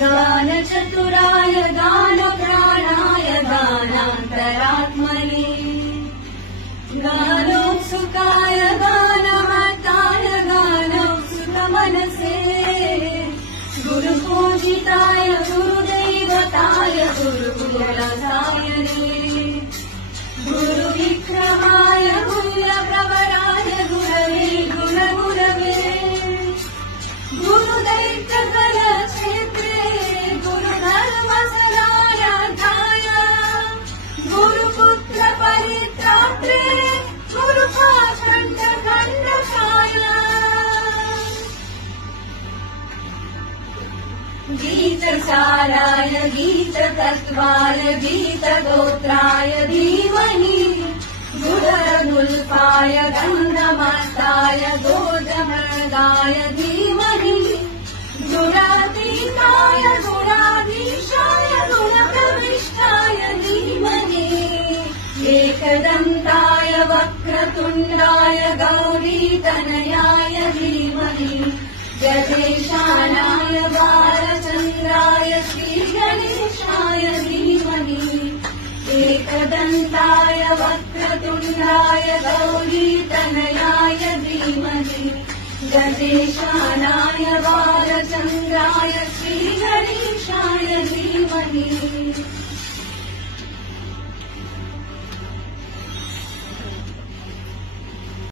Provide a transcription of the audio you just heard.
दानचतुराय दानप्राणाय दानान्तरात्मने दानोत्सुकाय दानमताय दानोत्सुकमनसे गुरुपूजिताय गुरुदैवताय गुरुकुलसायने गुरुविक्रमाय गुरुप्रवराय गुरवे गुणगुरवे गुरुदैत्यकलक्षेत्रे गुरुधर्मसरायाधाय गुरुपुत्रपरित्रात्रे गुरुपाखण्डखण्डकाय गीतसाराय गीततत्त्वाय गीतगोत्राय धीमहि गुरनुल्पाय गन्धमस्ताय गोजमृगाय धीमहि गुणातीताय गुणाधीशाय गुणप्रविष्टाय धीमहि एकदन्ताय वक्रतुण्डाय गौरीतनयाय धीमहि गजेशानाय बालचन्द्राय श्रीगणेशाय धीमहि एकदन्ताय वक्रतुण्डाय गौरीतनयाय धीमहि गजेशानाय बालचन्द्राय श्रीगणेशाय धीमहि।